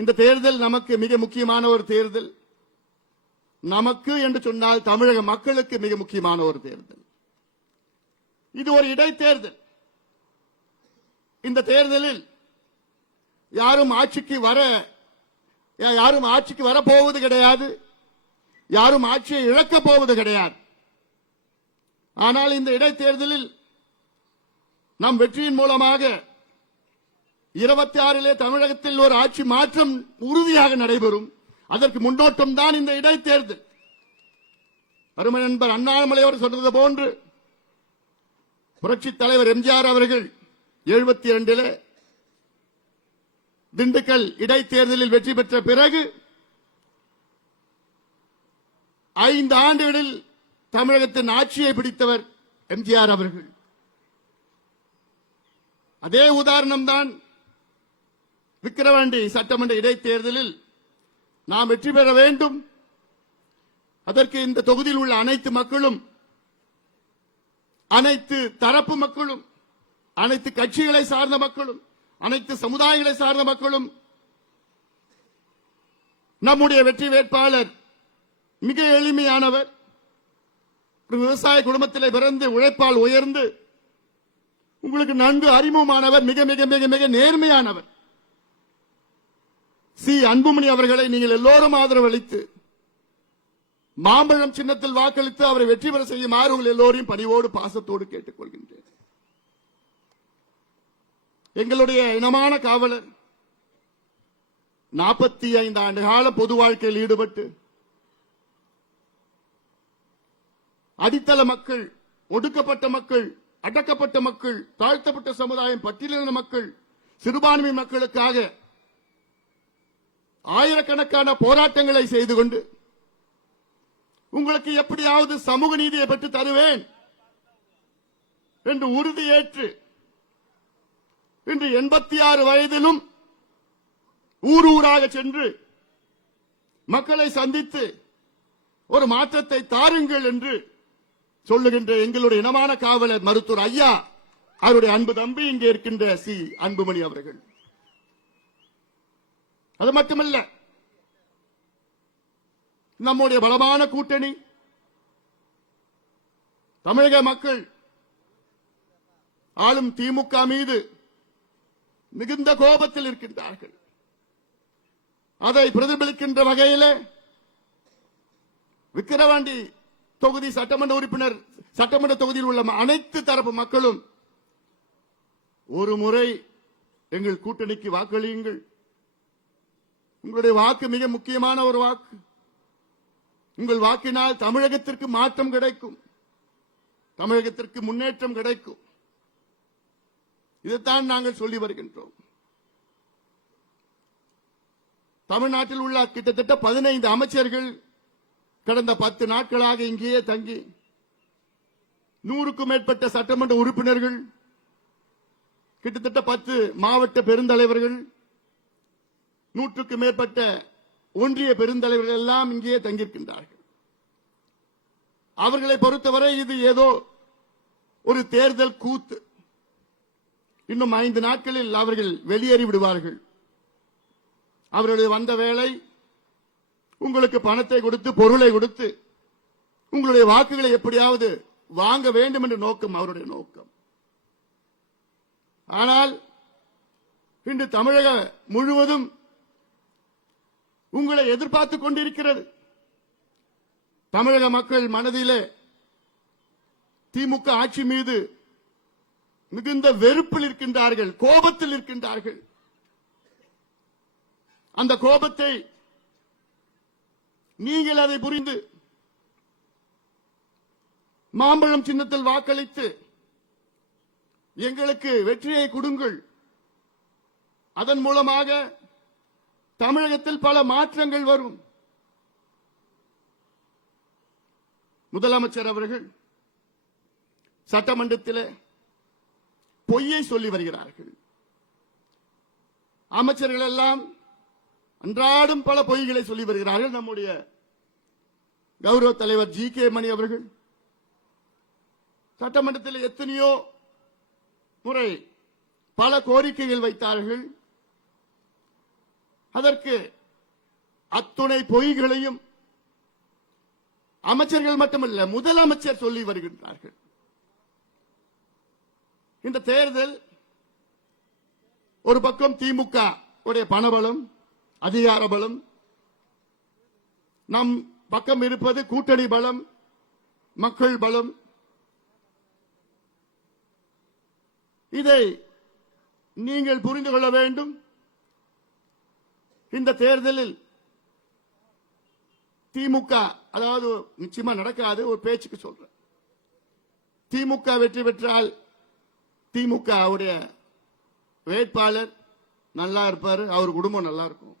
இந்த தேர்தல் நமக்கு மிக முக்கியமான ஒரு தேர்தல் நமக்கு என்று சொன்னால் தமிழக மக்களுக்கு மிக முக்கியமான ஒரு தேர்தல் இது ஒரு இடைத்தேர்தல் இந்த தேர்தலில் யாரும் ஆட்சிக்கு வர யாரும் ஆட்சிக்கு வரப்போவது கிடையாது யாரும் ஆட்சியை இழக்கப் போவது கிடையாது ஆனால் இந்த இடைத்தேர்தலில் நம் வெற்றியின் மூலமாக இருபத்தி ஆறிலே தமிழகத்தில் ஒரு ஆட்சி மாற்றம் உறுதியாக நடைபெறும் அதற்கு முன்னோட்டம் தான் இந்த இடைத்தேர்தல் அருமை நண்பர் அண்ணாமலை அவர் சொன்னது போன்று புரட்சி தலைவர் எம்ஜிஆர் அவர்கள் எழுபத்தி இரண்டில திண்டுக்கல் இடைத்தேர்தலில் வெற்றி பெற்ற பிறகு ஐந்து ஆண்டுகளில் தமிழகத்தின் ஆட்சியை பிடித்தவர் எம்ஜிஆர் அவர்கள் அதே உதாரணம்தான் விக்கிரவாண்டி சட்டமன்ற இடைத்தேர்தலில் நாம் வெற்றி பெற வேண்டும் அதற்கு இந்த தொகுதியில் உள்ள அனைத்து மக்களும் அனைத்து தரப்பு மக்களும் அனைத்து கட்சிகளை சார்ந்த மக்களும் அனைத்து சமுதாயங்களை சார்ந்த மக்களும் நம்முடைய வெற்றி வேட்பாளர் மிக எளிமையானவர் ஒரு விவசாய குடும்பத்தில் பிறந்து உழைப்பால் உயர்ந்து உங்களுக்கு நன்கு அறிமுகமானவர் மிக மிக மிக மிக நேர்மையானவர் சி அன்புமணி அவர்களை நீங்கள் எல்லோரும் ஆதரவளித்து மாம்பழம் சின்னத்தில் வாக்களித்து அவரை வெற்றி பெற செய்யுமாறு உங்கள் எல்லோரையும் பணிவோடு பாசத்தோடு கேட்டுக்கொள்கின்றேன் எங்களுடைய இனமான காவலர் நாற்பத்தி ஐந்து ஆண்டு கால பொது வாழ்க்கையில் ஈடுபட்டு அடித்தள மக்கள் ஒடுக்கப்பட்ட மக்கள் அடக்கப்பட்ட மக்கள் தாழ்த்தப்பட்ட சமுதாயம் பட்டியலின மக்கள் சிறுபான்மை மக்களுக்காக ஆயிரக்கணக்கான போராட்டங்களை செய்து கொண்டு உங்களுக்கு எப்படியாவது சமூக நீதியை பெற்று தருவேன் என்று உறுதியேற்று இன்று எண்பத்தி ஆறு வயதிலும் ஊர் ஊராக சென்று மக்களை சந்தித்து ஒரு மாற்றத்தை தாருங்கள் என்று சொல்லுகின்ற எங்களுடைய இனமான காவலர் மருத்துவர் ஐயா அவருடைய அன்பு தம்பி இங்கே இருக்கின்ற சி அன்புமணி அவர்கள் அது மட்டுமல்ல நம்முடைய பலமான கூட்டணி தமிழக மக்கள் ஆளும் திமுக மீது மிகுந்த கோபத்தில் இருக்கின்றார்கள் அதை பிரதிபலிக்கின்ற வகையில் விக்கிரவாண்டி தொகுதி சட்டமன்ற உறுப்பினர் சட்டமன்ற தொகுதியில் உள்ள அனைத்து தரப்பு மக்களும் ஒரு முறை எங்கள் கூட்டணிக்கு வாக்களியுங்கள் உங்களுடைய வாக்கு மிக முக்கியமான ஒரு வாக்கு உங்கள் வாக்கினால் தமிழகத்திற்கு மாற்றம் கிடைக்கும் தமிழகத்திற்கு முன்னேற்றம் கிடைக்கும் இதைத்தான் நாங்கள் சொல்லி வருகின்றோம் தமிழ்நாட்டில் உள்ள கிட்டத்தட்ட பதினைந்து அமைச்சர்கள் கடந்த பத்து நாட்களாக இங்கேயே தங்கி நூறுக்கும் மேற்பட்ட சட்டமன்ற உறுப்பினர்கள் கிட்டத்தட்ட பத்து மாவட்ட பெருந்தலைவர்கள் நூற்றுக்கு மேற்பட்ட ஒன்றிய பெருந்தலைவர்கள் எல்லாம் இங்கே தங்கியிருக்கின்றார்கள் அவர்களை பொறுத்தவரை இது ஏதோ ஒரு தேர்தல் கூத்து இன்னும் ஐந்து நாட்களில் அவர்கள் வெளியேறி விடுவார்கள் அவர்களுடைய வந்த வேலை உங்களுக்கு பணத்தை கொடுத்து பொருளை கொடுத்து உங்களுடைய வாக்குகளை எப்படியாவது வாங்க வேண்டும் என்ற நோக்கம் அவருடைய நோக்கம் ஆனால் இன்று தமிழக முழுவதும் உங்களை எதிர்பார்த்து கொண்டிருக்கிறது தமிழக மக்கள் மனதிலே திமுக ஆட்சி மீது மிகுந்த வெறுப்பில் இருக்கின்றார்கள் கோபத்தில் இருக்கின்றார்கள் அந்த கோபத்தை நீங்கள் அதை புரிந்து மாம்பழம் சின்னத்தில் வாக்களித்து எங்களுக்கு வெற்றியை கொடுங்கள் அதன் மூலமாக தமிழகத்தில் பல மாற்றங்கள் வரும் முதலமைச்சர் அவர்கள் சட்டமன்றத்தில் பொய்யை சொல்லி வருகிறார்கள் அமைச்சர்கள் எல்லாம் அன்றாடும் பல பொய்களை சொல்லி வருகிறார்கள் நம்முடைய கௌரவ தலைவர் ஜி கே மணி அவர்கள் சட்டமன்றத்தில் எத்தனையோ முறை பல கோரிக்கைகள் வைத்தார்கள் அதற்கு அத்துணை பொய்களையும் அமைச்சர்கள் மட்டுமல்ல முதலமைச்சர் சொல்லி வருகின்றார்கள் இந்த தேர்தல் ஒரு பக்கம் திமுக உடைய பணபலம் அதிகார பலம் நம் பக்கம் இருப்பது கூட்டணி பலம் மக்கள் பலம் இதை நீங்கள் புரிந்து கொள்ள வேண்டும் இந்த தேர்தலில் திமுக அதாவது நிச்சயமா நடக்காது ஒரு பேச்சுக்கு சொல்றேன் திமுக வெற்றி பெற்றால் திமுக அவருடைய வேட்பாளர் நல்லா இருப்பாரு அவர் குடும்பம் நல்லா இருக்கும்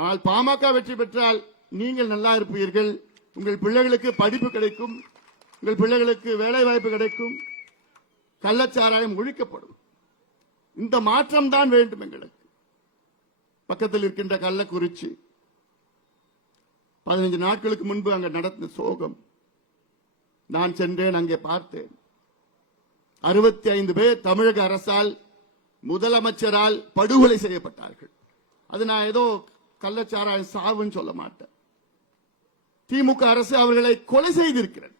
ஆனால் பாமக வெற்றி பெற்றால் நீங்கள் நல்லா இருப்பீர்கள் உங்கள் பிள்ளைகளுக்கு படிப்பு கிடைக்கும் உங்கள் பிள்ளைகளுக்கு வேலை வாய்ப்பு கிடைக்கும் கள்ளச்சாராயம் ஒழிக்கப்படும் இந்த மாற்றம் தான் வேண்டும் எங்களுக்கு பக்கத்தில் இருக்கின்ற கள்ளக்குறிச்சி பதினைஞ்சு நாட்களுக்கு முன்பு அங்கே நடந்த சோகம் நான் சென்றேன் அங்கே பார்த்தேன் அறுபத்தி ஐந்து பேர் தமிழக அரசால் முதலமைச்சரால் படுகொலை செய்யப்பட்டார்கள் அது நான் ஏதோ கள்ளச்சாராய சாவுன்னு சொல்ல மாட்டேன் திமுக அரசு அவர்களை கொலை செய்திருக்கிறது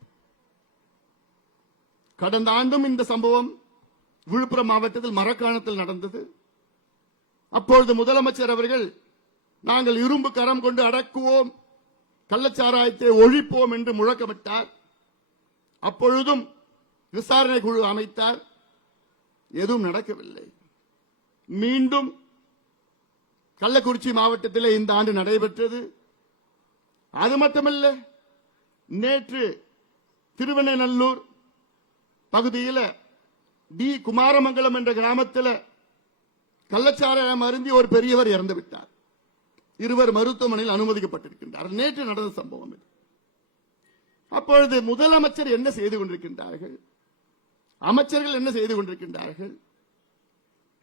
கடந்த ஆண்டும் இந்த சம்பவம் விழுப்புரம் மாவட்டத்தில் மரக்காணத்தில் நடந்தது அப்பொழுது முதலமைச்சர் அவர்கள் நாங்கள் இரும்பு கரம் கொண்டு அடக்குவோம் கள்ளச்சாராயத்தை ஒழிப்போம் என்று முழக்கமிட்டார் அப்பொழுதும் விசாரணை குழு அமைத்தார் எதுவும் நடக்கவில்லை மீண்டும் கள்ளக்குறிச்சி மாவட்டத்தில் இந்த ஆண்டு நடைபெற்றது அது மட்டுமல்ல நேற்று திருவண்ணநல்லூர் பகுதியில் டி குமாரமங்கலம் என்ற கிராமத்தில் கள்ளச்சாரம் அருந்தி ஒரு பெரியவர் இறந்து விட்டார் இருவர் மருத்துவமனையில் அனுமதிக்கப்பட்டிருக்கின்றார் நேற்று நடந்த சம்பவம் இது அப்பொழுது முதலமைச்சர் என்ன செய்து கொண்டிருக்கின்றார்கள் அமைச்சர்கள் என்ன செய்து கொண்டிருக்கின்றார்கள்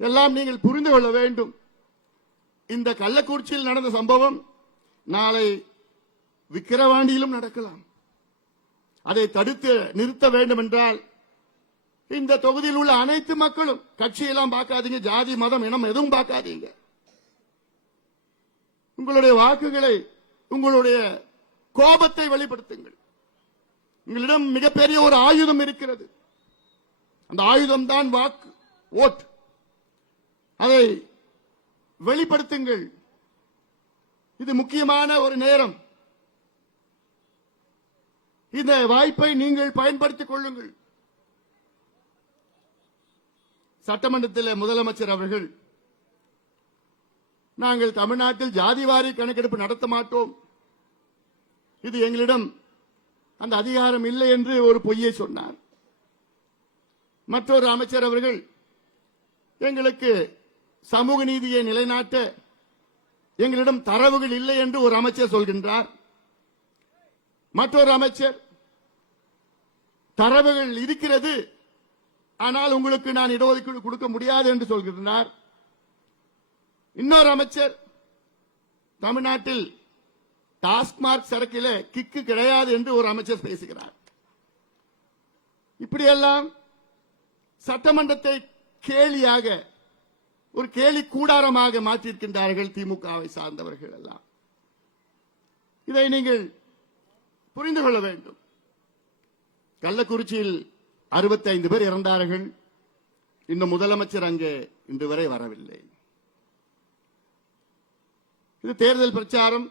எல்லாம் நீங்கள் புரிந்து கொள்ள வேண்டும் இந்த கள்ளக்குறிச்சியில் நடந்த சம்பவம் நாளை விக்கிரவாண்டியிலும் நடக்கலாம் அதை தடுத்து நிறுத்த வேண்டும் என்றால் இந்த தொகுதியில் உள்ள அனைத்து மக்களும் கட்சியெல்லாம் பார்க்காதீங்க ஜாதி மதம் இனம் எதுவும் பார்க்காதீங்க உங்களுடைய வாக்குகளை உங்களுடைய கோபத்தை வெளிப்படுத்துங்கள் உங்களிடம் மிகப்பெரிய ஒரு ஆயுதம் இருக்கிறது அந்த ஆயுதம் தான் வாக்கு ஓட் அதை வெளிப்படுத்துங்கள் இது முக்கியமான ஒரு நேரம் இந்த வாய்ப்பை நீங்கள் பயன்படுத்திக் கொள்ளுங்கள் சட்டமன்றத்தில் முதலமைச்சர் அவர்கள் நாங்கள் தமிழ்நாட்டில் ஜாதிவாரி கணக்கெடுப்பு நடத்த மாட்டோம் இது எங்களிடம் அந்த அதிகாரம் இல்லை என்று ஒரு பொய்யை சொன்னார் மற்றொரு அமைச்சர் அவர்கள் எங்களுக்கு சமூக நீதியை நிலைநாட்ட எங்களிடம் தரவுகள் இல்லை என்று ஒரு அமைச்சர் சொல்கின்றார் மற்றொரு அமைச்சர் தரவுகள் இருக்கிறது ஆனால் உங்களுக்கு நான் இடஒதுக்கீடு கொடுக்க முடியாது என்று சொல்கிறார் இன்னொரு அமைச்சர் தமிழ்நாட்டில் டாஸ்மாக் சரக்கில கிக்கு கிடையாது என்று ஒரு அமைச்சர் பேசுகிறார் இப்படியெல்லாம் சட்டமன்றத்தை கேலியாக ஒரு கேலி கூடாரமாக மாற்றியிருக்கின்றார்கள் திமுகவை சார்ந்தவர்கள் எல்லாம் இதை நீங்கள் புரிந்து கொள்ள வேண்டும் கள்ளக்குறிச்சியில் அறுபத்தைந்து பேர் இறந்தார்கள் இந்த முதலமைச்சர் அங்கே இன்று வரை வரவில்லை இது தேர்தல் பிரச்சாரம்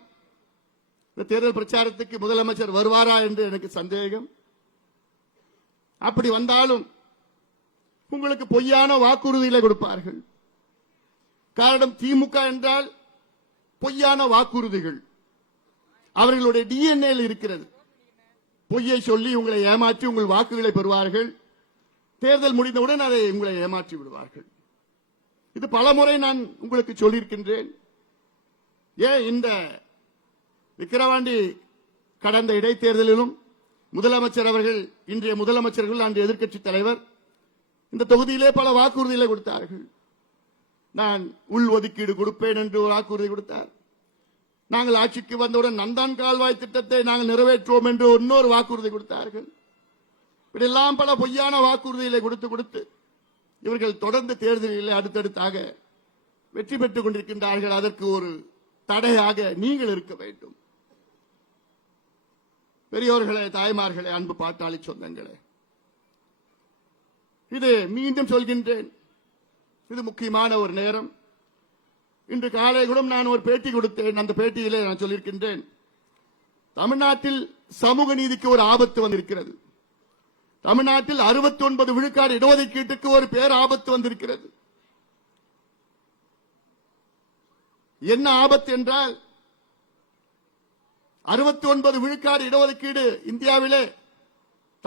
இந்த தேர்தல் பிரச்சாரத்துக்கு முதலமைச்சர் வருவாரா என்று எனக்கு சந்தேகம் அப்படி வந்தாலும் உங்களுக்கு பொய்யான வாக்குறுதிகளை கொடுப்பார்கள் காரணம் திமுக என்றால் பொய்யான வாக்குறுதிகள் அவர்களுடைய டிஎன்ஏ இருக்கிறது பொய்யை சொல்லி உங்களை ஏமாற்றி உங்கள் வாக்குகளை பெறுவார்கள் தேர்தல் முடிந்தவுடன் அதை உங்களை ஏமாற்றி விடுவார்கள் இது பல முறை நான் உங்களுக்கு சொல்லியிருக்கின்றேன் ஏன் இந்த விக்கிரவாண்டி கடந்த இடைத்தேர்தலிலும் முதலமைச்சர் அவர்கள் இன்றைய முதலமைச்சர்கள் அன்றைய எதிர்க்கட்சி தலைவர் இந்த தொகுதியிலே பல வாக்குறுதிகளை கொடுத்தார்கள் நான் உள் ஒதுக்கீடு கொடுப்பேன் என்று ஒரு வாக்குறுதி கொடுத்தார் நாங்கள் ஆட்சிக்கு வந்தவுடன் நந்தான் கால்வாய் திட்டத்தை நாங்கள் நிறைவேற்றுவோம் என்று இன்னொரு வாக்குறுதி கொடுத்தார்கள் இப்படியெல்லாம் பல பொய்யான வாக்குறுதிகளை கொடுத்து கொடுத்து இவர்கள் தொடர்ந்து தேர்தலில் அடுத்தடுத்தாக வெற்றி பெற்றுக் கொண்டிருக்கின்றார்கள் அதற்கு ஒரு தடையாக நீங்கள் இருக்க வேண்டும் பெரியோர்களே தாய்மார்களே அன்பு பாட்டாளி சொந்தங்களே இது மீண்டும் சொல்கின்றேன் இது முக்கியமான ஒரு நேரம் இன்று காலை கூட நான் ஒரு பேட்டி கொடுத்தேன் அந்த பேட்டியிலே நான் சொல்லியிருக்கின்றேன் தமிழ்நாட்டில் சமூக நீதிக்கு ஒரு ஆபத்து வந்திருக்கிறது தமிழ்நாட்டில் அறுபத்தி ஒன்பது விழுக்காடு இடஒதுக்கீட்டுக்கு ஒரு பேர் ஆபத்து வந்திருக்கிறது என்ன ஆபத்து என்றால் அறுபத்தி ஒன்பது விழுக்காடு இடஒதுக்கீடு இந்தியாவிலே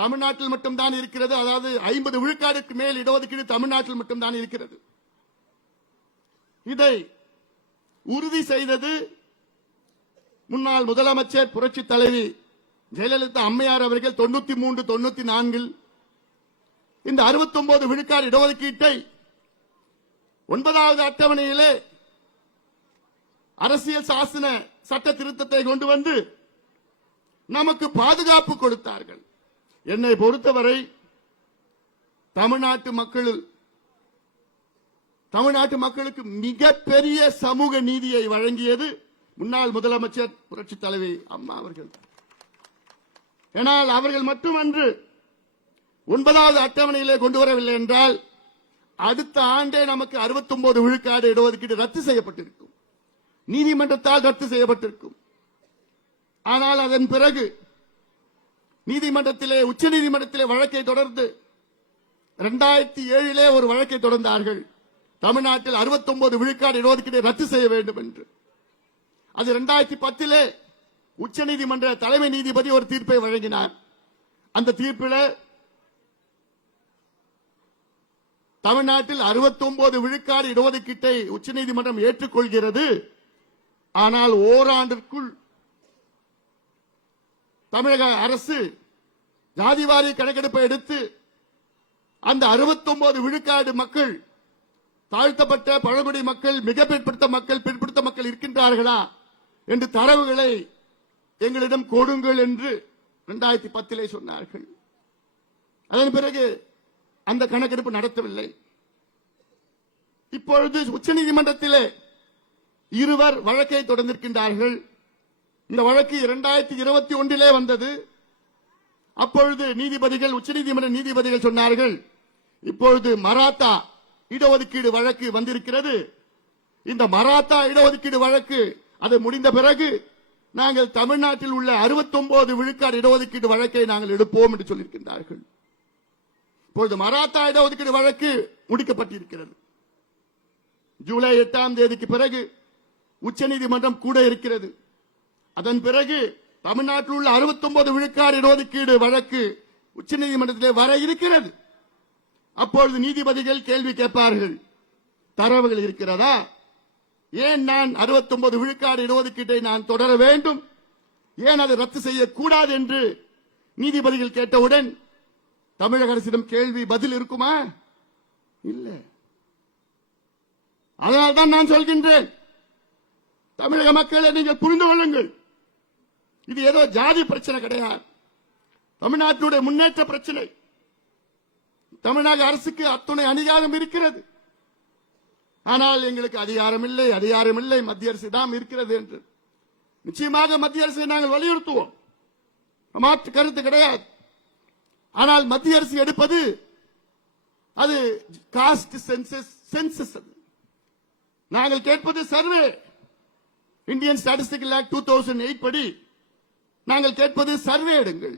தமிழ்நாட்டில் மட்டும்தான் இருக்கிறது அதாவது ஐம்பது விழுக்காடுக்கு மேல் இடஒதுக்கீடு தமிழ்நாட்டில் மட்டும்தான் இருக்கிறது இதை உறுதி செய்தது முன்னாள் முதலமைச்சர் புரட்சி தலைவி ஜெயலலிதா அம்மையார் அவர்கள் தொண்ணூத்தி மூன்று தொண்ணூத்தி நான்கில் இந்த அறுபத்தி ஒன்பது விழுக்காடு இடஒதுக்கீட்டை ஒன்பதாவது அட்டவணையிலே அரசியல் சாசன சட்ட திருத்தத்தை கொண்டு வந்து நமக்கு பாதுகாப்பு கொடுத்தார்கள் என்னை பொறுத்தவரை தமிழ்நாட்டு மக்களில் தமிழ்நாட்டு மக்களுக்கு மிகப்பெரிய சமூக நீதியை வழங்கியது முன்னாள் முதலமைச்சர் புரட்சி தலைவி அம்மா அவர்கள் ஏனால் அவர்கள் மட்டுமன்று ஒன்பதாவது அட்டவணையிலே கொண்டு வரவில்லை என்றால் அடுத்த ஆண்டே நமக்கு அறுபத்தி ஒன்பது விழுக்காடு இடஒதுக்கீடு ரத்து செய்யப்பட்டிருக்கும் நீதிமன்றத்தால் ரத்து செய்யப்பட்டிருக்கும் ஆனால் அதன் பிறகு நீதிமன்றத்திலே உச்ச நீதிமன்றத்திலே வழக்கை தொடர்ந்து இரண்டாயிரத்தி ஏழிலே ஒரு வழக்கை தொடர்ந்தார்கள் தமிழ்நாட்டில் அறுபத்தொன்பது விழுக்காடு இடஒதுக்கீடு ரத்து செய்ய வேண்டும் என்று அது இரண்டாயிரத்தி பத்திலே நீதிமன்ற தலைமை நீதிபதி ஒரு தீர்ப்பை வழங்கினார் அந்த தீர்ப்பில் தமிழ்நாட்டில் அறுபத்தொன்பது விழுக்காடு இடஒதுக்கீட்டை நீதிமன்றம் ஏற்றுக்கொள்கிறது ஆனால் ஓராண்டிற்குள் தமிழக அரசு ஜாதிவாரி கணக்கெடுப்பை எடுத்து அந்த அறுபத்தொன்பது விழுக்காடு மக்கள் தாழ்த்தப்பட்ட பழங்குடி மக்கள் மிக பிற்படுத்த மக்கள் பிற்படுத்த மக்கள் இருக்கின்றார்களா என்று தரவுகளை எங்களிடம் கொடுங்கள் என்று இரண்டாயிரத்தி பத்திலே சொன்னார்கள் அதன் பிறகு அந்த கணக்கெடுப்பு நடத்தவில்லை இப்பொழுது உச்சநீதிமன்றத்திலே இருவர் வழக்கை தொடர்ந்திருக்கின்றார்கள் இந்த வழக்கு இரண்டாயிரத்தி இருபத்தி ஒன்றிலே வந்தது அப்பொழுது நீதிபதிகள் உச்சநீதிமன்ற நீதிபதிகள் சொன்னார்கள் இப்பொழுது மராத்தா இடஒதுக்கீடு வழக்கு வந்திருக்கிறது இந்த மராத்தா இடஒதுக்கீடு வழக்கு அது முடிந்த பிறகு நாங்கள் தமிழ்நாட்டில் உள்ள அறுபத்தி ஒன்பது விழுக்காடு இடஒதுக்கீடு வழக்கை நாங்கள் எடுப்போம் என்று சொல்லியிருக்கின்றார்கள் இப்பொழுது மராத்தா இடஒதுக்கீடு வழக்கு முடிக்கப்பட்டிருக்கிறது ஜூலை எட்டாம் தேதிக்கு பிறகு உச்சநீதிமன்றம் கூட இருக்கிறது அதன் பிறகு தமிழ்நாட்டில் உள்ள அறுபத்தி ஒன்பது விழுக்காடு இடஒதுக்கீடு வழக்கு உச்சநீதிமன்றத்திலே வர இருக்கிறது அப்பொழுது நீதிபதிகள் கேள்வி கேட்பார்கள் தரவுகள் இருக்கிறதா ஏன் நான் அறுபத்தி ஒன்பது விழுக்காடு இடஒதுக்கீட்டை நான் தொடர வேண்டும் ஏன் அதை ரத்து செய்யக்கூடாது என்று நீதிபதிகள் கேட்டவுடன் தமிழக அரசிடம் கேள்வி பதில் இருக்குமா இல்ல அதனால்தான் நான் சொல்கின்றேன் தமிழக மக்களை நீங்கள் புரிந்து கொள்ளுங்கள் இது ஏதோ ஜாதி பிரச்சனை கிடையாது தமிழ்நாட்டினுடைய முன்னேற்ற பிரச்சனை தமிழக அரசுக்கு அத்துணை அதிகாரம் இருக்கிறது ஆனால் எங்களுக்கு அதிகாரம் இல்லை அதிகாரம் இல்லை மத்திய அரசு தான் இருக்கிறது என்று நிச்சயமாக மத்திய அரசை நாங்கள் வலியுறுத்துவோம் மாற்று கருத்து கிடையாது ஆனால் மத்திய அரசு எடுப்பது அது காஸ்ட் சென்சஸ் சென்சஸ் நாங்கள் கேட்பது survey Indian statistical act two thousand eight படி நாங்கள் கேட்பது சர்வே எடுங்கள்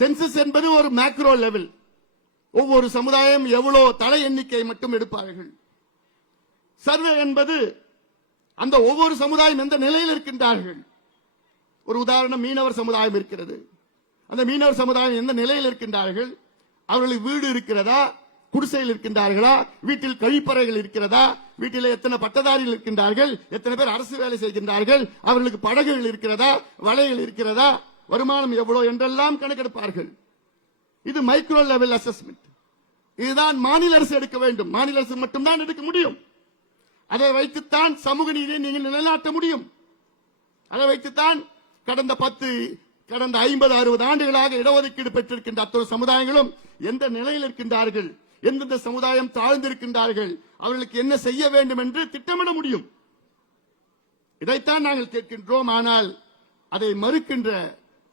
சென்சஸ் என்பது ஒரு மேக்ரோ லெவல் ஒவ்வொரு சமுதாயம் எவ்வளோ தலை எண்ணிக்கை மட்டும் எடுப்பார்கள் சர்வே என்பது அந்த ஒவ்வொரு சமுதாயம் எந்த நிலையில் இருக்கின்றார்கள் ஒரு உதாரணம் மீனவர் சமுதாயம் இருக்கிறது அந்த மீனவர் சமுதாயம் எந்த நிலையில் இருக்கின்றார்கள் அவர்களுக்கு வீடு இருக்கிறதா குடிசையில் இருக்கின்றார்களா வீட்டில் கழிப்பறைகள் இருக்கிறதா வீட்டில் எத்தனை பட்டதாரிகள் இருக்கின்றார்கள் எத்தனை பேர் அரசு வேலை செய்கின்றார்கள் அவர்களுக்கு படகுகள் இருக்கிறதா வலைகள் இருக்கிறதா வருமானம் எவ்வளவு என்றெல்லாம் கணக்கெடுப்பார்கள் இது மைக்ரோ லெவல் அசஸ்மெண்ட் இதுதான் மாநில அரசு எடுக்க வேண்டும் மாநில அரசு மட்டும்தான் எடுக்க முடியும் அதை வைத்துத்தான் சமூக நீதியை நீங்கள் நிலைநாட்ட முடியும் அதை வைத்துத்தான் கடந்த பத்து கடந்த ஐம்பது அறுபது ஆண்டுகளாக இடஒதுக்கீடு பெற்றிருக்கின்ற அத்தொரு சமுதாயங்களும் எந்த நிலையில் இருக்கின்றார்கள் எந்தெந்த சமுதாயம் தாழ்ந்திருக்கின்றார்கள் அவர்களுக்கு என்ன செய்ய வேண்டும் என்று திட்டமிட முடியும் இதைத்தான் நாங்கள் கேட்கின்றோம் ஆனால் அதை மறுக்கின்ற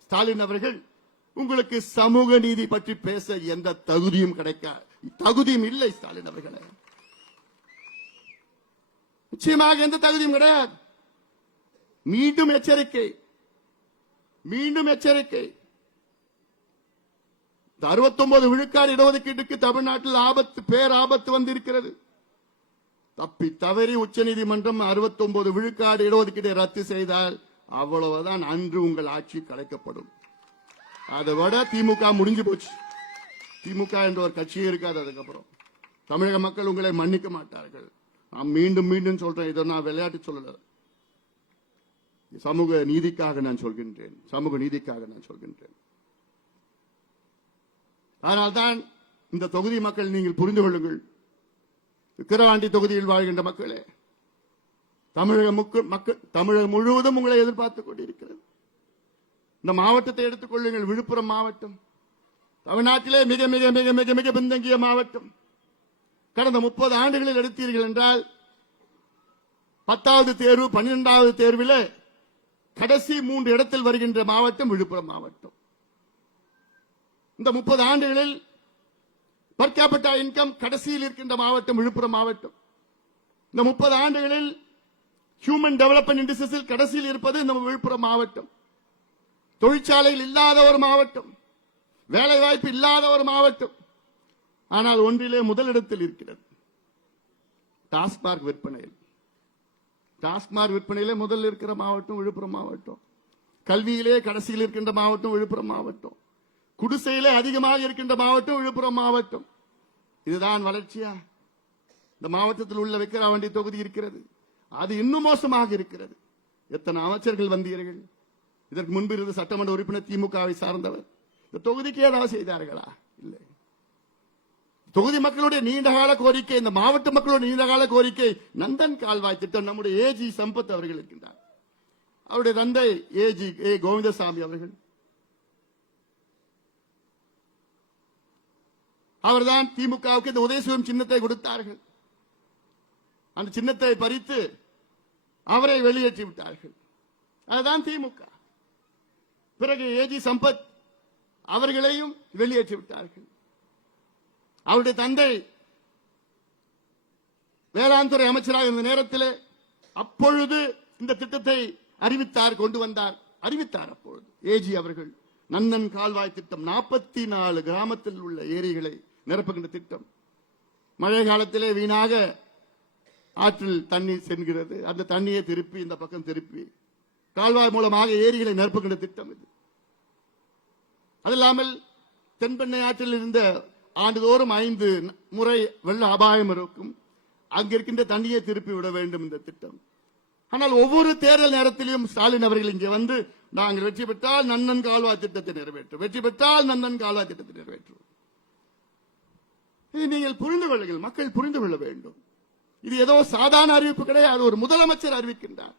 ஸ்டாலின் அவர்கள் உங்களுக்கு சமூக நீதி பற்றி பேச எந்த தகுதியும் கிடைக்க தகுதியும் இல்லை ஸ்டாலின் அவர்களே நிச்சயமாக எந்த தகுதியும் கிடையாது மீண்டும் எச்சரிக்கை மீண்டும் எச்சரிக்கை அறுபத்தொன்பது விழுக்காடு இடஒதுக்கீட்டுக்கு தமிழ்நாட்டில் ஆபத்து பேர் ஆபத்து வந்திருக்கிறது தப்பி தவறி உச்ச நீதிமன்றம் அறுபத்தொன்பது விழுக்காடு இடஒதுக்கீட்டை ரத்து செய்தால் அவ்வளவுதான் அன்று உங்கள் ஆட்சி கலைக்கப்படும் அதை விட திமுக முடிஞ்சு போச்சு திமுக என்ற ஒரு கட்சியே இருக்காது அதுக்கப்புறம் தமிழக மக்கள் உங்களை மன்னிக்க மாட்டார்கள் நான் மீண்டும் மீண்டும் சொல்றேன் இதை நான் விளையாட்டு சொல்லல சமூக நீதிக்காக நான் சொல்கின்றேன் சமூக நீதிக்காக நான் சொல்கின்றேன் அதனால்தான் இந்த தொகுதி மக்கள் நீங்கள் புரிந்து கொள்ளுங்கள் விக்கிரவாண்டி தொகுதியில் வாழ்கின்ற மக்களே தமிழக மக்கள் தமிழகம் முழுவதும் உங்களை எதிர்பார்த்துக் கொண்டிருக்கிறது இந்த மாவட்டத்தை எடுத்துக்கொள்ளுங்கள் விழுப்புரம் மாவட்டம் தமிழ்நாட்டிலே மிக மிக மிக மிக மிக பின்தங்கிய மாவட்டம் கடந்த முப்பது ஆண்டுகளில் எடுத்தீர்கள் என்றால் பத்தாவது தேர்வு பன்னிரெண்டாவது தேர்வில் கடைசி மூன்று இடத்தில் வருகின்ற மாவட்டம் விழுப்புரம் மாவட்டம் இந்த முப்பது ஆண்டுகளில் பர் இன்கம் கடைசியில் இருக்கின்ற மாவட்டம் விழுப்புரம் மாவட்டம் இந்த முப்பது ஆண்டுகளில் ஹியூமன் டெவலப்மெண்ட் இண்டஸ்ட்ரீஸில் கடைசியில் இருப்பது இந்த விழுப்புரம் மாவட்டம் தொழிற்சாலைகள் இல்லாத ஒரு மாவட்டம் வேலை வாய்ப்பு இல்லாத ஒரு மாவட்டம் ஆனால் ஒன்றிலே முதலிடத்தில் இருக்கிறது டாஸ்மார்க் விற்பனையில் டாஸ்மார்க் விற்பனையிலே முதல் இருக்கிற மாவட்டம் விழுப்புரம் மாவட்டம் கல்வியிலே கடைசியில் இருக்கின்ற மாவட்டம் விழுப்புரம் மாவட்டம் குடிசையிலே அதிகமாக இருக்கின்ற மாவட்டம் விழுப்புரம் மாவட்டம் இதுதான் வளர்ச்சியா இந்த மாவட்டத்தில் உள்ள விக்கிரவாண்டி தொகுதி இருக்கிறது அது இன்னும் மோசமாக இருக்கிறது எத்தனை அமைச்சர்கள் வந்தீர்கள் இதற்கு முன்பு இருந்த சட்டமன்ற உறுப்பினர் திமுகவை சார்ந்தவர் இந்த தொகுதிக்கு ஏதாவது செய்தார்களா இல்லை தொகுதி மக்களுடைய நீண்டகால கோரிக்கை இந்த மாவட்ட மக்களுடைய நீண்டகால கோரிக்கை நந்தன் கால்வாய் திட்டம் நம்முடைய ஏஜி சம்பத் அவர்கள் இருக்கின்றார் அவருடைய தந்தை ஏஜி ஏ கோவிந்தசாமி அவர்கள் அவர்தான் திமுகவுக்கு இந்த உதயசிவம் சின்னத்தை கொடுத்தார்கள் அந்த சின்னத்தை பறித்து அவரை வெளியேற்றி விட்டார்கள் அதுதான் திமுக பிறகு ஏஜி சம்பத் அவர்களையும் வெளியேற்றி விட்டார்கள் அவருடைய தந்தை வேளாண்துறை அமைச்சராக இருந்த நேரத்தில் அப்பொழுது இந்த திட்டத்தை அறிவித்தார் கொண்டு வந்தார் அறிவித்தார் அப்பொழுது ஏஜி அவர்கள் நன்னன் கால்வாய் திட்டம் நாற்பத்தி நாலு கிராமத்தில் உள்ள ஏரிகளை நிரப்புகின்ற திட்டம் மழை காலத்திலே வீணாக ஆற்றில் தண்ணீர் செல்கிறது அந்த தண்ணியை திருப்பி இந்த பக்கம் திருப்பி கால்வாய் மூலமாக ஏரிகளை நிரப்புகின்ற திட்டம் இது அது இல்லாமல் தென்பெண்ணை ஆற்றில் இருந்த ஆண்டுதோறும் ஐந்து முறை வெள்ள அபாயம் இருக்கும் அங்கிருக்கின்ற தண்ணியை திருப்பி விட வேண்டும் இந்த திட்டம் ஆனால் ஒவ்வொரு தேர்தல் நேரத்திலும் ஸ்டாலின் அவர்கள் இங்கே வந்து நாங்கள் வெற்றி பெற்றால் நன்னன் கால்வாய் திட்டத்தை நிறைவேற்றும் வெற்றி பெற்றால் நன்னன் கால்வாய் திட்டத்தை நிறைவேற்றும் இது நீங்கள் புரிந்து கொள்ளுங்கள் மக்கள் புரிந்து கொள்ள வேண்டும் இது ஏதோ சாதாரண அறிவிப்பு கிடையாது ஒரு முதலமைச்சர் அறிவிக்கின்றார்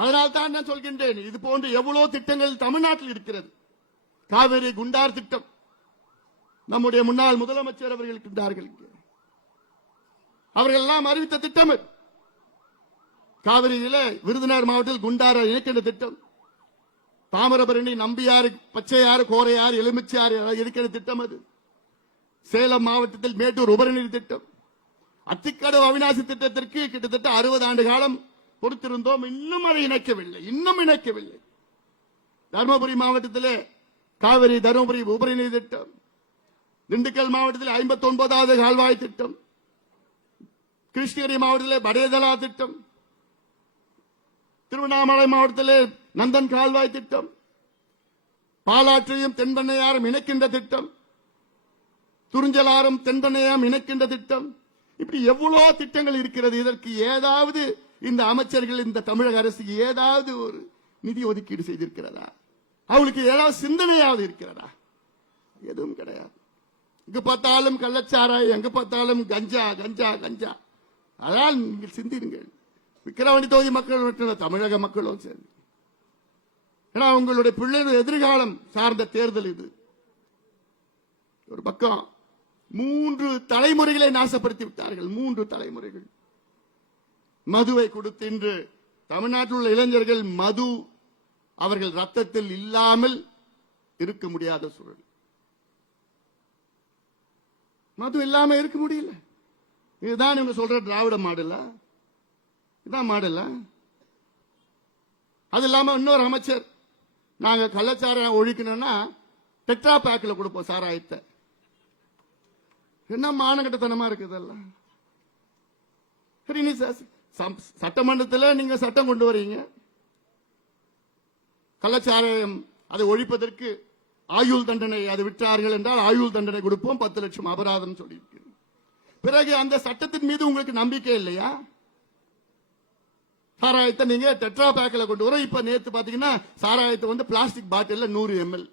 அதனால் தான் நான் சொல்கின்றேன் இது போன்ற எவ்வளவு திட்டங்கள் தமிழ்நாட்டில் இருக்கிறது காவிரி குண்டார் திட்டம் நம்முடைய முன்னாள் முதலமைச்சர் அவர்கள் இருக்கின்றார்கள் அவர்கள் எல்லாம் அறிவித்த திட்டம் காவிரியில விருதுநகர் மாவட்டத்தில் குண்டார இணைக்கின்ற திட்டம் தாமிரபரணி நம்பியாறு பச்சையாறு கோரையாறு எலுமிச்சியாறு இருக்கிற திட்டம் அது சேலம் மாவட்டத்தில் மேட்டூர் உபரிநீர் திட்டம் அத்திக்கடவு அவிநாசி திட்டத்திற்கு கிட்டத்தட்ட அறுபது ஆண்டு காலம் கொடுத்திருந்தோம் இன்னும் அதை இணைக்கவில்லை இன்னும் இணைக்கவில்லை தருமபுரி மாவட்டத்திலே காவிரி தருமபுரி உபரிநீர் திட்டம் திண்டுக்கல் மாவட்டத்தில் ஐம்பத்தி ஒன்பதாவது கால்வாய் திட்டம் கிருஷ்ணகிரி மாவட்டத்திலே படையதலா திட்டம் திருவண்ணாமலை மாவட்டத்திலே நந்தன் கால்வாய் திட்டம் பாலாற்றையும் தென்பண்ணையாரும் இணைக்கின்ற திட்டம் துறிஞ்சலாரும் தென்பண்ணையாரும் இணைக்கின்ற திட்டம் இப்படி எவ்வளவு திட்டங்கள் இருக்கிறது இதற்கு ஏதாவது இந்த அமைச்சர்கள் இந்த தமிழக அரசுக்கு ஏதாவது ஒரு நிதி ஒதுக்கீடு செய்திருக்கிறதா அவளுக்கு ஏதாவது சிந்தனையாவது இருக்கிறதா எதுவும் கிடையாது எங்கு பார்த்தாலும் கள்ளச்சாரா எங்க பார்த்தாலும் கஞ்சா கஞ்சா கஞ்சா அதால் நீங்கள் சிந்திருங்கள் விக்கிரவாணி தொகுதி மக்கள் மட்டும் தமிழக மக்களும் சரி ஏன்னா அவங்களுடைய பிள்ளைகள் எதிர்காலம் சார்ந்த தேர்தல் இது ஒரு பக்கம் மூன்று தலைமுறைகளை நாசப்படுத்தி விட்டார்கள் மூன்று தலைமுறைகள் மதுவை கொடுத்து இன்று தமிழ்நாட்டில் உள்ள இளைஞர்கள் மது அவர்கள் ரத்தத்தில் இல்லாமல் இருக்க முடியாத சூழல் மது இல்லாம இருக்க முடியல இதுதான் இவங்க சொல்ற திராவிட மாடலா இதான் மாடலா அது இல்லாம இன்னொரு அமைச்சர் நாங்க கள்ளச்சாரம் ஒழிக்கணும்னா டெட்ரா பேக்கில் கொடுப்போம் சாராயத்தை என்ன மானகட்டத்தனமா இருக்குது இதெல்லாம் சரி நீ சார் சட்டமன்றத்தில் நீங்க சட்டம் கொண்டு வரீங்க கள்ளச்சாராயம் அதை ஒழிப்பதற்கு ஆயுள் தண்டனை அது விட்டார்கள் என்றால் ஆயுள் தண்டனை கொடுப்போம் பத்து லட்சம் அபராதம் சொல்லியிருக்கு பிறகு அந்த சட்டத்தின் மீது உங்களுக்கு நம்பிக்கை இல்லையா சாராயத்தை நீங்க டெட்ரா பேக்கில் கொண்டு வரும் இப்ப நேற்று பாத்தீங்கன்னா சாராயத்தை வந்து பிளாஸ்டிக் பாட்டில் நூறு எம்எல்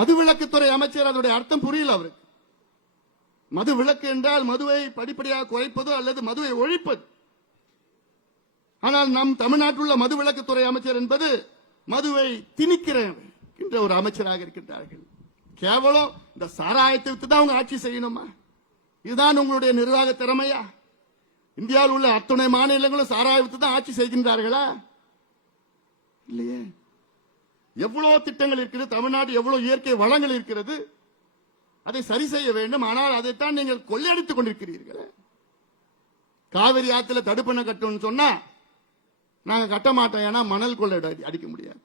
மதுவிலக்குத்துறை அமைச்சர் அதனுடைய அர்த்தம் புரியல அவருக்கு மது விளக்கு என்றால் மதுவை படிப்படியாக குறைப்பது அல்லது மதுவை ஒழிப்பது ஆனால் நம் தமிழ்நாட்டில் உள்ள மது விளக்குத்துறை அமைச்சர் என்பது மதுவை திணிக்கிறேன் என்ற ஒரு அமைச்சராக இருக்கின்றார்கள் கேவலம் இந்த சாராயத்தை தான் அவங்க ஆட்சி செய்யணுமா இதுதான் உங்களுடைய நிர்வாக திறமையா இந்தியாவில் உள்ள அத்துணை மாநிலங்களும் சாராயத்தை தான் ஆட்சி செய்கின்றார்களா இல்லையே எவ்வளவு திட்டங்கள் இருக்கிறது தமிழ்நாடு எவ்வளவு இயற்கை வளங்கள் இருக்கிறது அதை சரி செய்ய வேண்டும் ஆனால் அதைத்தான் நீங்கள் கொள்ளையடித்துக் கொண்டிருக்கிறீர்கள் காவிரி ஆத்துல தடுப்பணை கட்டணும்னு சொன்னா நாங்க கட்ட மாட்டோம் ஏன்னா மணல் கொள்ளை அடிக்க முடியாது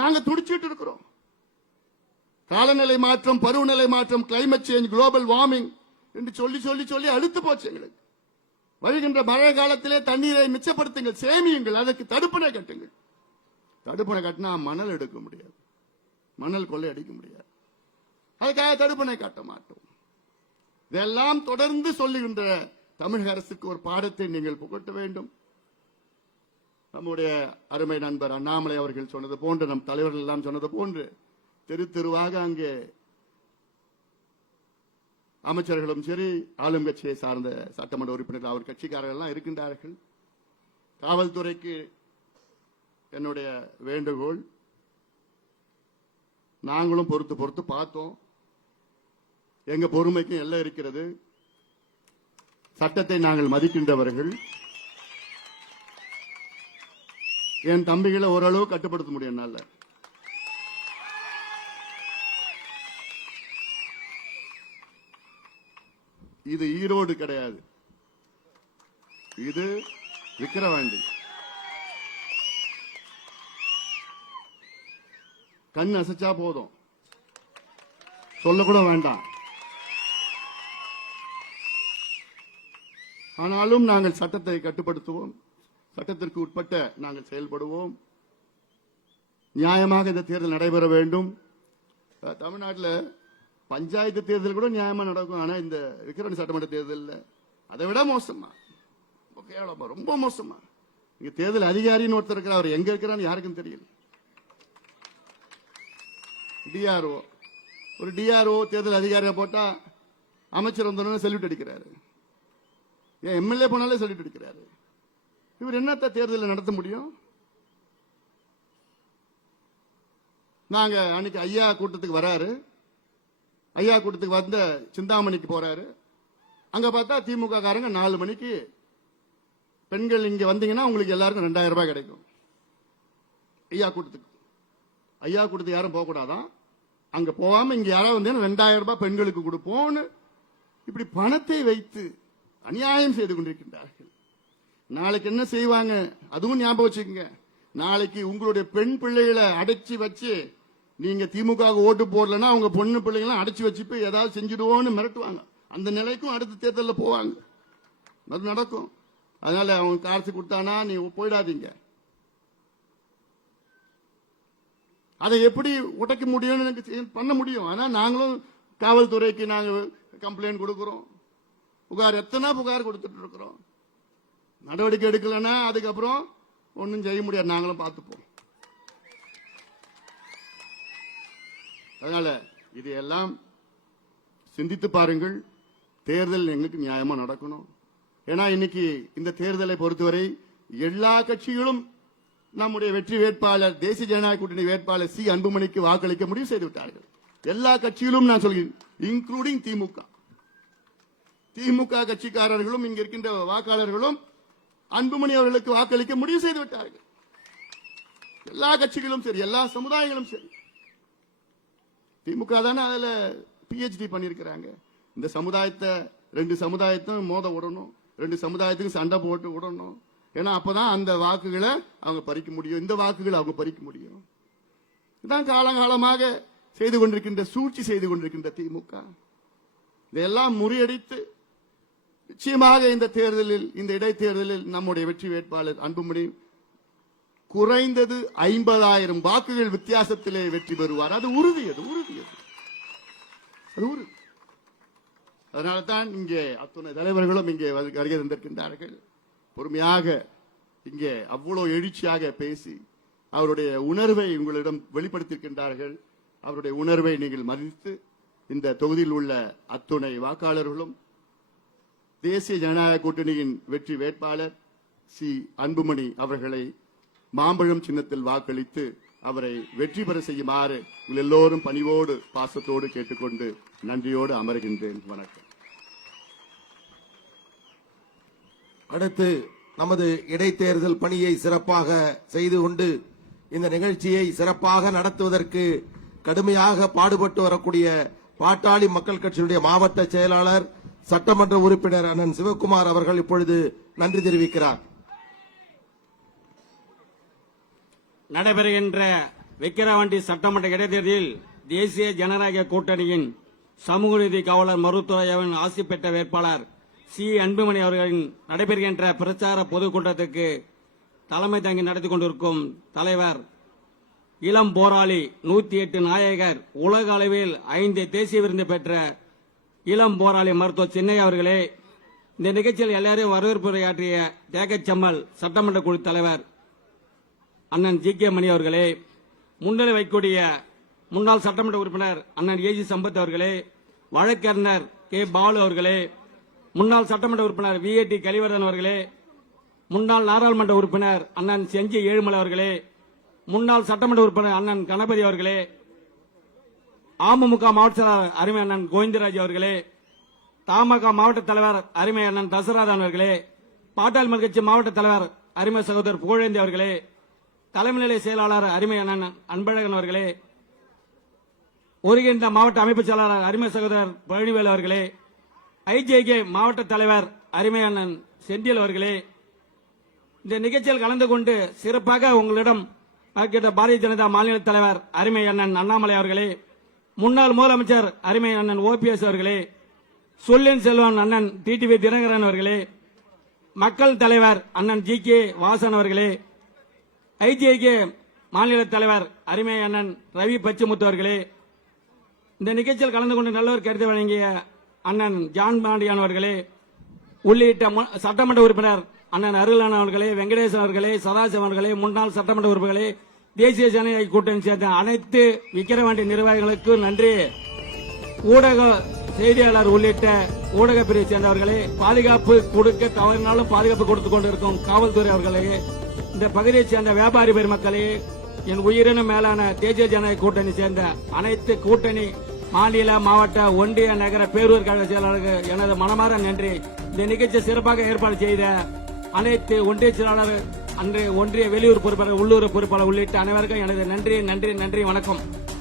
நாங்க துடிச்சிட்டு இருக்கிறோம் காலநிலை மாற்றம் பருவநிலை மாற்றம் கிளைமேட் சேஞ்ச் குளோபல் வார்மிங் என்று சொல்லி சொல்லி சொல்லி அழுத்து போச்சு எங்களுக்கு வருகின்ற மழை காலத்திலே தண்ணீரை மிச்சப்படுத்துங்கள் சேமியுங்கள் அதற்கு தடுப்பணை கட்டுங்கள் தடுப்பணை கட்டினா மணல் எடுக்க முடியாது மணல் கொள்ளை அடிக்க முடியாது அதுக்காக தடுப்பணை காட்ட மாட்டோம் இதெல்லாம் தொடர்ந்து சொல்லுகின்ற தமிழக அரசுக்கு ஒரு பாடத்தை நீங்கள் புகட்ட வேண்டும் நம்முடைய அருமை நண்பர் அண்ணாமலை அவர்கள் சொன்னது போன்று நம் தலைவர்கள் எல்லாம் சொன்னது போன்று தெரு தெருவாக அங்கே அமைச்சர்களும் சரி ஆளும் கட்சியை சார்ந்த சட்டமன்ற உறுப்பினர்கள் அவர் கட்சிக்காரர்கள்லாம் இருக்கின்றார்கள் காவல்துறைக்கு என்னுடைய வேண்டுகோள் நாங்களும் பொறுத்து பொறுத்து பார்த்தோம் எங்க பொறுமைக்கு எல்லாம் இருக்கிறது சட்டத்தை நாங்கள் மதிக்கின்றவர்கள் என் தம்பிகளை ஓரளவு கட்டுப்படுத்த முடியும் இது ஈரோடு கிடையாது இது விக்கிரவாண்டி கண் அசைச்சா போதும் சொல்லக்கூட வேண்டாம் ஆனாலும் நாங்கள் சட்டத்தை கட்டுப்படுத்துவோம் சட்டத்திற்கு உட்பட்ட நாங்கள் செயல்படுவோம் நியாயமாக இந்த தேர்தல் நடைபெற வேண்டும் தமிழ்நாட்டில் பஞ்சாயத்து தேர்தல் கூட நியாயமா நடக்கும் ஆனா இந்த விக்கிரணி சட்டமன்ற தேர்தலில் அதை விட மோசமா கேவலமா ரொம்ப மோசமா இங்க தேர்தல் அதிகாரின்னு ஒருத்தர் இருக்கிற அவர் எங்க இருக்கிறான்னு யாருக்கும் தெரியல டிஆர்ஓ ஒரு டிஆர்ஓ தேர்தல் அதிகாரியா போட்டா அமைச்சர் வந்தோன்னு செல்யூட் அடிக்கிறாரு ஏன் எம்எல்ஏ போனாலே சொல்லிட்டு இருக்கிறாரு இவர் என்னத்த தேர்தலில் நடத்த முடியும் நாங்க அன்னைக்கு ஐயா கூட்டத்துக்கு வராரு ஐயா கூட்டத்துக்கு வந்த சிந்தாமணிக்கு போறாரு அங்க பார்த்தா திமுக காரங்க நாலு மணிக்கு பெண்கள் இங்க வந்தீங்கன்னா உங்களுக்கு எல்லாருக்கும் ரெண்டாயிரம் ரூபாய் கிடைக்கும் ஐயா கூட்டத்துக்கு ஐயா கூட்டத்துக்கு யாரும் போகக்கூடாதான் அங்க போகாம இங்க யாராவது வந்தீங்கன்னா ரெண்டாயிரம் ரூபாய் பெண்களுக்கு கொடுப்போம்னு இப்படி பணத்தை வைத்து அநியாயம் செய்து கொண்டிருக்கின்றார்கள் நாளைக்கு என்ன செய்வாங்க அதுவும் ஞாபகம் வச்சுக்கோங்க நாளைக்கு உங்களுடைய பெண் பிள்ளைகளை அடைச்சி வச்சு நீங்க திமுக ஓட்டு போடலன்னா அவங்க பொண்ணு பிள்ளைங்களாம் அடைச்சி வச்சு போய் ஏதாவது செஞ்சிடுவோம்னு மிரட்டுவாங்க அந்த நிலைக்கும் அடுத்த தேர்தலில் போவாங்க அது நடக்கும் அதனால அவங்க காசு கொடுத்தானா நீ போயிடாதீங்க அதை எப்படி உடைக்க முடியும்னு எனக்கு பண்ண முடியும் ஆனால் நாங்களும் காவல்துறைக்கு நாங்கள் கம்ப்ளைண்ட் கொடுக்குறோம் புகார் எத்தனை புகார் கொடுத்துட்டு இருக்கிறோம் நடவடிக்கை எடுக்கலன்னா அதுக்கப்புறம் ஒன்றும் செய்ய முடியாது நாங்களும் பார்த்துப்போம் அதனால இதையெல்லாம் சிந்தித்து பாருங்கள் தேர்தல் எங்களுக்கு நியாயமா நடக்கணும் ஏன்னா இன்னைக்கு இந்த தேர்தலை பொறுத்தவரை எல்லா கட்சிகளும் நம்முடைய வெற்றி வேட்பாளர் தேசிய ஜனநாயக கூட்டணி வேட்பாளர் சி அன்புமணிக்கு வாக்களிக்க முடிவு செய்து விட்டார்கள் எல்லா கட்சியிலும் நான் சொல்கிறேன் இன்க்ளூடிங் திமுக திமுக கட்சிக்காரர்களும் இங்க இருக்கின்ற வாக்காளர்களும் அன்புமணி அவர்களுக்கு வாக்களிக்க முடிவு செய்து விட்டார்கள் எல்லா கட்சிகளும் சரி எல்லா சமுதாயங்களும் சரி திமுக தானே அதுல பிஹெச்டி பண்ணிருக்கிறாங்க இந்த சமுதாயத்தை ரெண்டு சமுதாயத்தையும் மோத விடணும் ரெண்டு சமுதாயத்துக்கும் சண்டை போட்டு விடணும் ஏன்னா அப்பதான் அந்த வாக்குகளை அவங்க பறிக்க முடியும் இந்த வாக்குகளை அவங்க பறிக்க முடியும் இதான் காலங்காலமாக செய்து கொண்டிருக்கின்ற சூழ்ச்சி செய்து கொண்டிருக்கின்ற திமுக இதையெல்லாம் முறியடித்து நிச்சயமாக இந்த தேர்தலில் இந்த இடைத்தேர்தலில் நம்முடைய வெற்றி வேட்பாளர் அன்புமணி குறைந்தது ஐம்பதாயிரம் வாக்குகள் வித்தியாசத்திலே வெற்றி பெறுவார் அது உறுதி அது உறுதி அது உறுதி அதனால தான் இங்கே அத்துணை தலைவர்களும் இங்கே வருகை தந்திருக்கின்றார்கள் பொறுமையாக இங்கே அவ்வளவு எழுச்சியாக பேசி அவருடைய உணர்வை உங்களிடம் வெளிப்படுத்தியிருக்கின்றார்கள் அவருடைய உணர்வை நீங்கள் மதித்து இந்த தொகுதியில் உள்ள அத்துணை வாக்காளர்களும் தேசிய ஜனநாயக கூட்டணியின் வெற்றி வேட்பாளர் சி அன்புமணி அவர்களை மாம்பழம் சின்னத்தில் வாக்களித்து அவரை வெற்றி பெற செய்யுமாறு எல்லோரும் பணிவோடு பாசத்தோடு கேட்டுக்கொண்டு நன்றியோடு அமர்கின்றேன் வணக்கம் அடுத்து நமது இடைத்தேர்தல் பணியை சிறப்பாக செய்து கொண்டு இந்த நிகழ்ச்சியை சிறப்பாக நடத்துவதற்கு கடுமையாக பாடுபட்டு வரக்கூடிய பாட்டாளி மக்கள் கட்சியினுடைய மாவட்ட செயலாளர் சட்டமன்ற உறுப்பினர் அண்ணன் சிவகுமார் அவர்கள் இப்பொழுது நன்றி தெரிவிக்கிறார் நடைபெறுகின்ற விக்கிரவாண்டி சட்டமன்ற இடைத்தேர்தலில் தேசிய ஜனநாயக கூட்டணியின் சமூக நீதி காவலர் மருத்துவராவின் ஆசி பெற்ற வேட்பாளர் சி அன்புமணி அவர்களின் நடைபெறுகின்ற பிரச்சார பொதுக்கூட்டத்திற்கு தலைமை தங்கி நடத்தி கொண்டிருக்கும் தலைவர் இளம் போராளி நூத்தி எட்டு நாயகர் உலக அளவில் ஐந்து தேசிய விருந்து பெற்ற இளம் போராளி மருத்துவர் சின்னையா அவர்களே இந்த நிகழ்ச்சியில் எல்லாரையும் வரவேற்புரையாற்றிய தேகச்சம்மல் சட்டமன்ற குழு தலைவர் அண்ணன் ஜி கே மணி அவர்களே முன்னிலை வைக்கக்கூடிய முன்னாள் சட்டமன்ற உறுப்பினர் அண்ணன் ஏஜி சம்பத் அவர்களே வழக்கறிஞர் கே பாலு அவர்களே முன்னாள் சட்டமன்ற உறுப்பினர் வி டி கலிவர்தன் அவர்களே முன்னாள் நாடாளுமன்ற உறுப்பினர் அண்ணன் செஞ்சி ஏழுமலை அவர்களே முன்னாள் சட்டமன்ற உறுப்பினர் அண்ணன் கணபதி அவர்களே அமமுக மாவட்ட அருமை அண்ணன் கோவிந்தராஜ் அவர்களே தமாக மாவட்ட தலைவர் அருமை அண்ணன் தசராதன் அவர்களே பாட்டாள் கட்சி மாவட்ட தலைவர் அருமை சகோதரர் புகழேந்தி அவர்களே தலைமை நிலைய செயலாளர் அருமை அண்ணன் அன்பழகன் அவர்களே ஒருங்கிணைந்த மாவட்ட அமைப்பு செயலாளர் அருமை சகோதரர் பழனிவேல் அவர்களே ஐஜேகே மாவட்ட தலைவர் அருமை அண்ணன் செந்தில் அவர்களே இந்த நிகழ்ச்சியில் கலந்து கொண்டு சிறப்பாக உங்களிடம் பாரதிய ஜனதா மாநில தலைவர் அருமை அண்ணன் அண்ணாமலை அவர்களே முன்னாள் முதலமைச்சர் அருமை அண்ணன் ஓபிஎஸ் அவர்களே சொல்லின் செல்வன் அண்ணன் டிடிவி தினகரன் அவர்களே மக்கள் தலைவர் அண்ணன் ஜி கே வாசன் அவர்களே ஐஜிஐகே மாநில தலைவர் அருமை அண்ணன் ரவி பச்சமுத்து அவர்களே இந்த நிகழ்ச்சியில் கலந்து கொண்டு நல்லவர் கருத்து வழங்கிய அண்ணன் ஜான் பாண்டியான் அவர்களே உள்ளிட்ட சட்டமன்ற உறுப்பினர் அண்ணன் அருளான் அவர்களே வெங்கடேசன் அவர்களே சதாசிவன் அவர்களே முன்னாள் சட்டமன்ற உறுப்பினர்களே தேசிய ஜனநாயக கூட்டணி சேர்ந்த அனைத்து விக்கிரவாண்டி நிர்வாகிகளுக்கு நன்றி ஊடக செய்தியாளர் உள்ளிட்ட ஊடக பிரிவை சேர்ந்தவர்களே பாதுகாப்பு கொடுக்க தவறினாலும் பாதுகாப்பு கொடுத்துக் கொண்டிருக்கும் காவல்துறை அவர்களே இந்த பகுதியைச் சேர்ந்த வியாபாரி பெருமக்களே என் உயிரினும் மேலான தேசிய ஜனநாயக கூட்டணி சேர்ந்த அனைத்து கூட்டணி மாநில மாவட்ட ஒன்றிய நகர பேரூர் கழக செயலாளர்கள் எனது மனமாற நன்றி இந்த நிகழ்ச்சியை சிறப்பாக ஏற்பாடு செய்த அனைத்து ஒன்றிய செயலாளர் அன்றைய ஒன்றிய வெளியூர் பொறுப்பாளர் உள்ளூர் பொறுப்பாளர் உள்ளிட்ட அனைவருக்கும் எனது நன்றி நன்றி நன்றி வணக்கம்